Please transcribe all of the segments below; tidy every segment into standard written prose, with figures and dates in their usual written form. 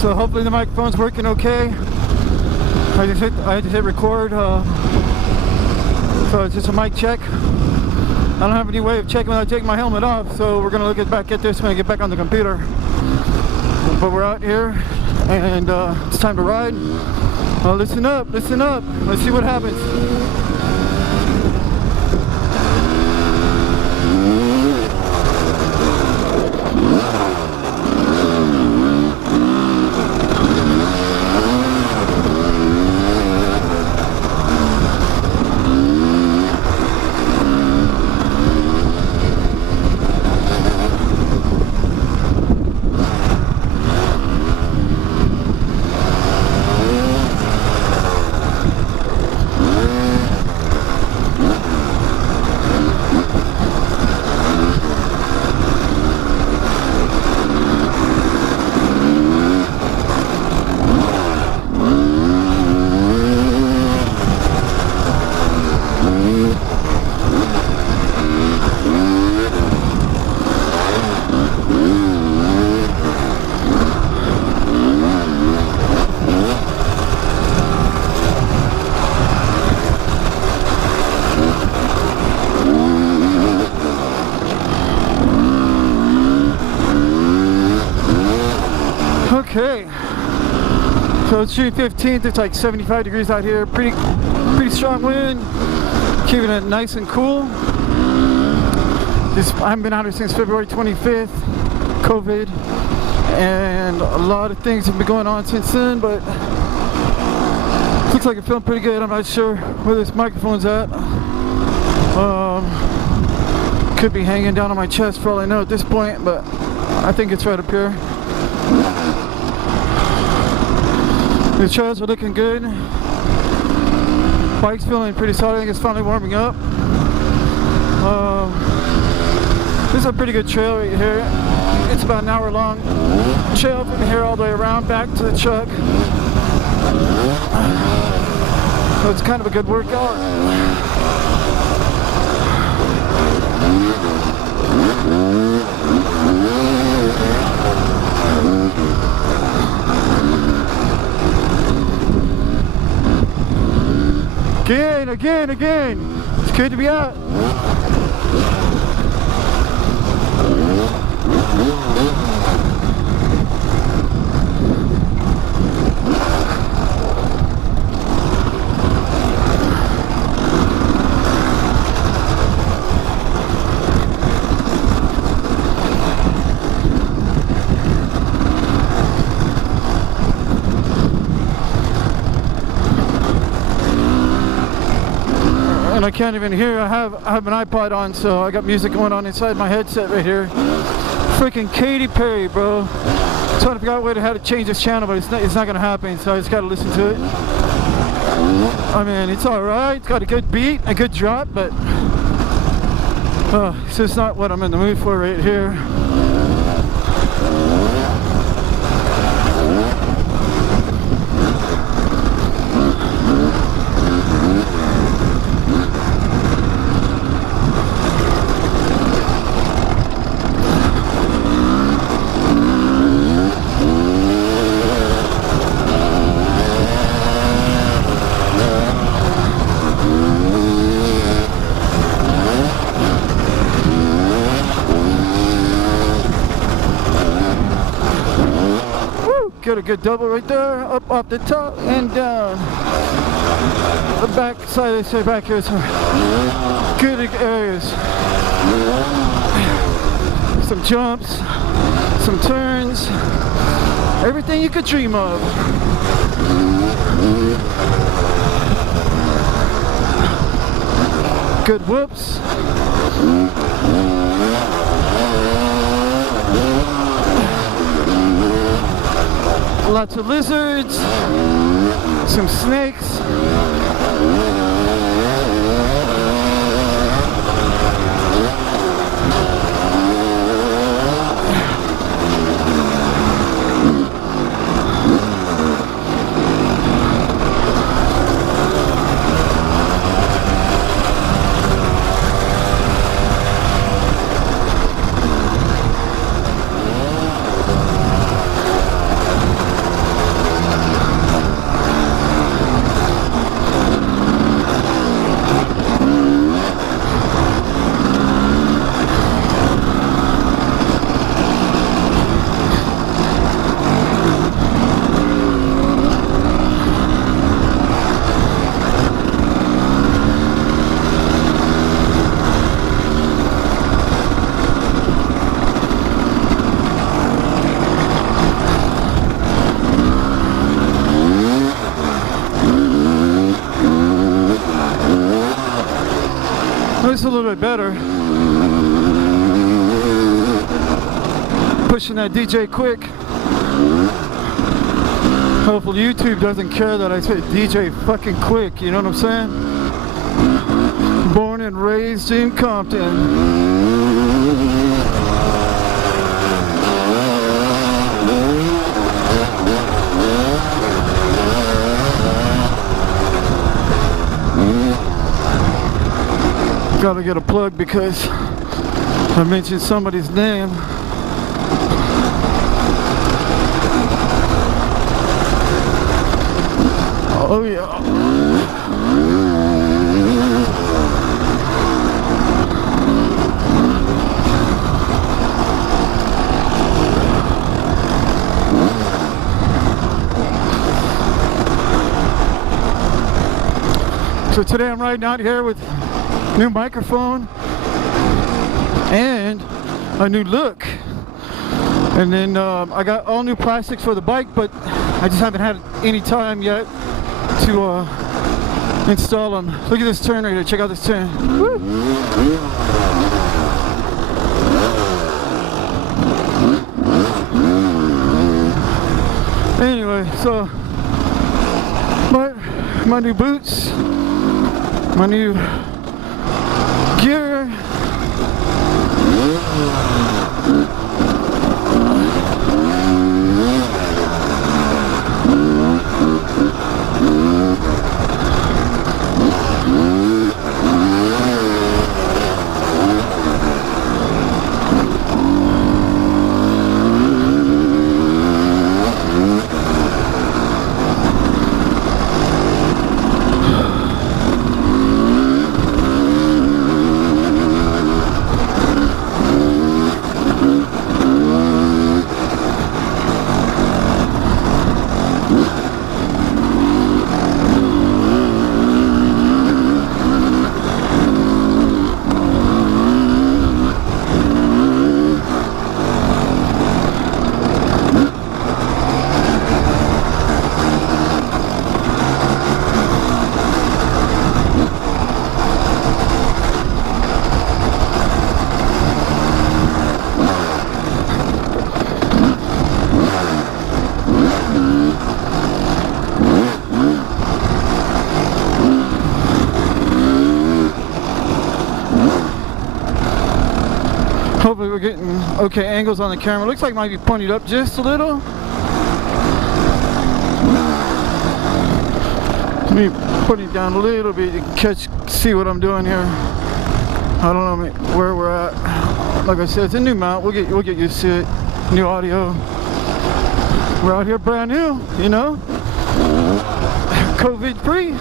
So hopefully the microphone's working okay. I just hit record. So it's just a mic check. I don't have any way of checking without taking my helmet off, so we're gonna look back at this when I get back on the computer. But we're out here, and it's time to ride. Listen up, listen up. Let's see what happens. Okay, so it's June 15th, it's like 75 degrees out here, pretty strong wind, keeping it nice and cool. I haven't been out here since February 25th, COVID, and a lot of things have been going on since then, but looks like I'm feeling pretty good. I'm not sure where this microphone's at. Could be hanging down on my chest for all I know at this point, but I think it's right up here. The trails are looking good. Bike's feeling pretty solid. I think it's finally warming up. This is a pretty good trail right here. It's about an hour long trail from here all the way around back to the truck. So it's kind of a good workout. Again. It's good to be out. And I can't even hear. I have an iPod on, so I got music going on inside my headset right here. Freaking Katy Perry, bro. Trying to figure out a way to how to change this channel, but it's not gonna happen, so I just gotta listen to it. I mean, it's alright. It's got a good beat, a good drop, but it's just not what I'm in the mood for right here. Got a good double right there, up off the top and down. The back side, they say back here is good areas. Some jumps, some turns, everything you could dream of. Good whoops. Lots of lizards, some snakes. bit better. Pushing that DJ Quick. Hopefully YouTube doesn't care that I say DJ fucking Quick, you know what I'm saying? Born and raised in Compton. Gotta get a plug because I mentioned somebody's name. Oh yeah. So today I'm riding out here with new microphone and a new look, and then I got all new plastics for the bike, but I just haven't had any time yet to install them. Look at this turn right here, check out this turn. Woo. Anyway, so my new boots, my new gear. Hopefully we're getting okay angles on the camera. Looks like it might be pointed up just a little. Let me put it down a little bit. You can see what I'm doing here. I don't know where we're at. Like I said, it's a new mount. We'll get used to it. New audio. We're out here brand new, you know. COVID free.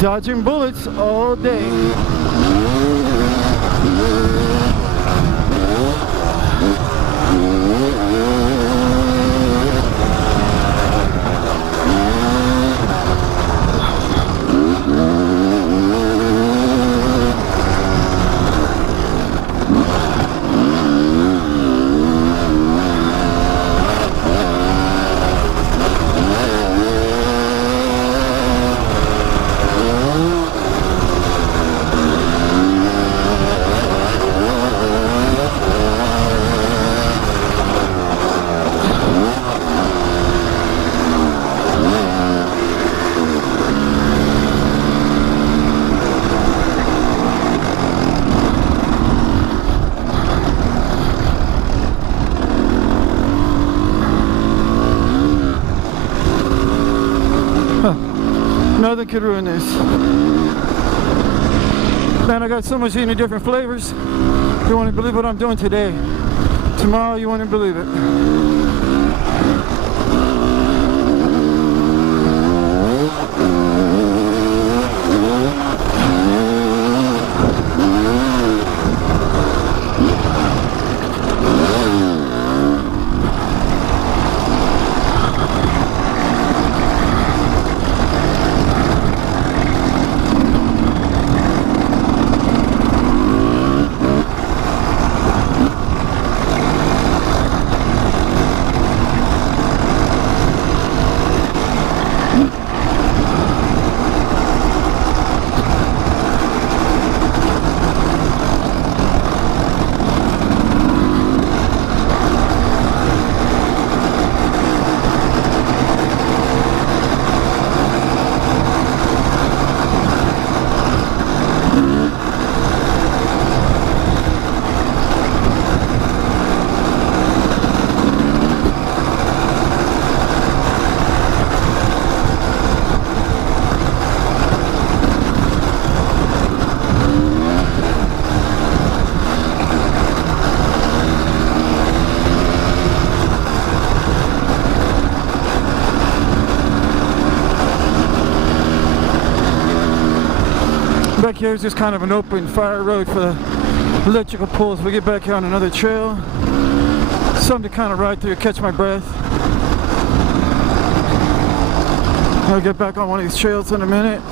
Dodging bullets all day. Nothing could ruin this. Man, I got so much many different flavors. You won't believe what I'm doing today. Tomorrow you won't believe it. Back here is just kind of an open fire road for the electrical poles. We get back here on another trail. Something to kind of ride through, catch my breath. I'll get back on one of these trails in a minute.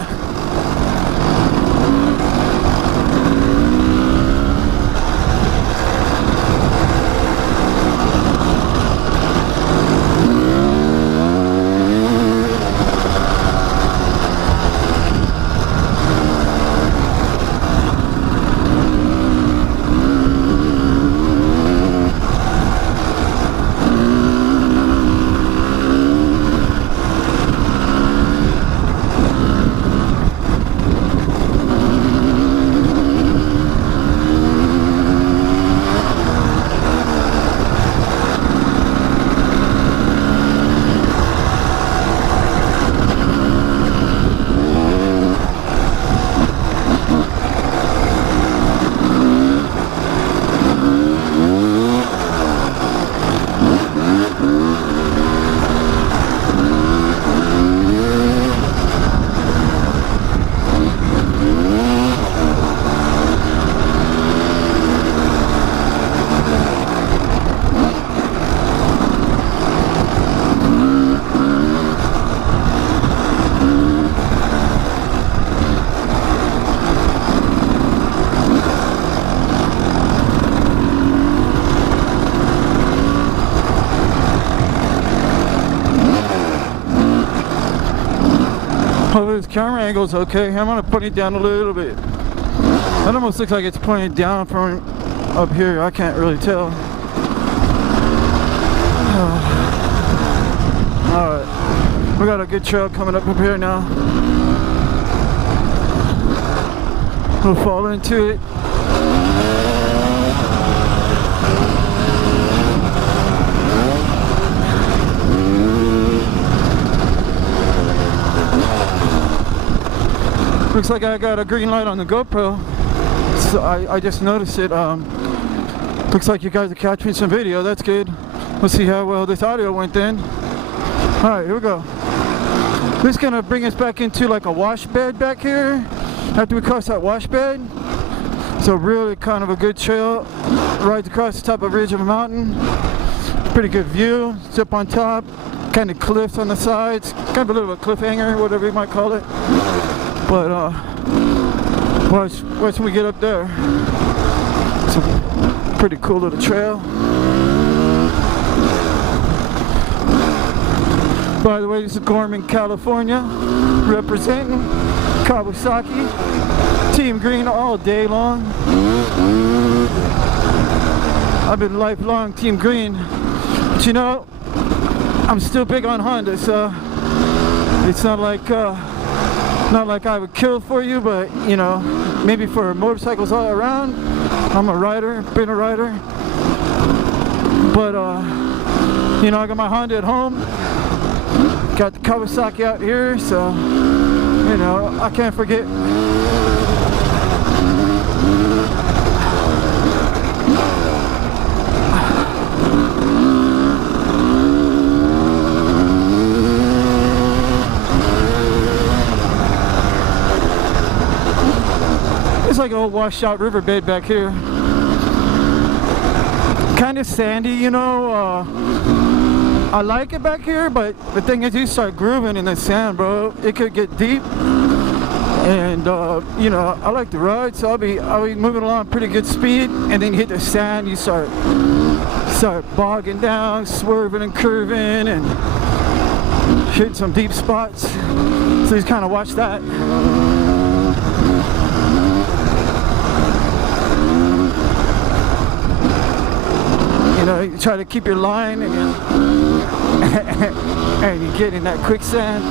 Oh, this camera angle's okay. I'm gonna put it down a little bit. That almost looks like it's pointed down from up here. I can't really tell. Alright, we got a good trail coming up here now. We'll fall into it. Looks like I got a green light on the GoPro, so I just noticed it. Looks like you guys are capturing some video. That's good. We'll see how well this audio went then. Alright, here we go. This is gonna bring us back into like a wash bed back here after we cross that wash bed. So really kind of a good trail. Rides across the top of a ridge of a mountain. Pretty good view. It's up on top. Kind of cliffs on the sides. Kind of a little bit of a cliffhanger, whatever you might call it. But watch when we get up there. It's a pretty cool little trail. By the way, this is Gorman, California, representing Kawasaki. Team Green all day long. I've been lifelong Team Green. But you know, I'm still big on Honda, so it's not like I would kill for you, but you know, maybe for motorcycles all around. I'm a rider, been a rider. But you know, I got my Honda at home. Got the Kawasaki out here, so you know, I can't forget. It's like an old washed out riverbed back here. Kind of sandy, you know. I like it back here, but the thing is, you start grooving in the sand, bro. It could get deep, and you know, I like to ride, so I'll be moving along pretty good speed, and then you hit the sand, you start bogging down, swerving and curving, and hitting some deep spots. So just kind of watch that. You know, you try to keep your line, and you get in that quicksand.